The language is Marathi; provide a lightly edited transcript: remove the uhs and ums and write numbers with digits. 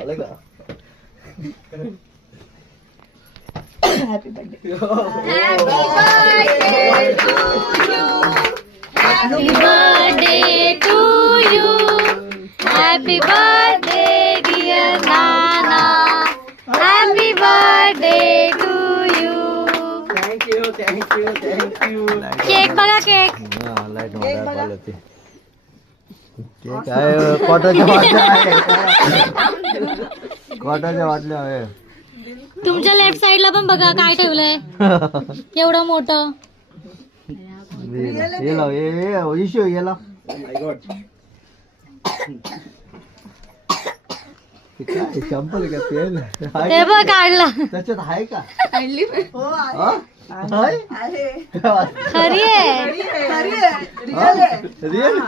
आलं का? Happy birthday Happy birthday to you. Happy birthday dear Nana. Happy birthday to you. Thank you thank you thank you. Cake बघा केक. हा, लाईट मध्ये आलं ते. केक आहे क्वार्टरच्या वाटल्या आहे. क्वार्टरच्या वाटल्या आहे. तुमच्या लेफ्ट साइडला पण बघा काय ठेवलंय एवढं मोठं. ये लाव ये इशू ये लाव. ते काय चंपल का पेन ते बघ काढला. त्याच्यात आहे का? आणली हो हा? आहे? आहे खरी आहे. रिअल आहे रिअल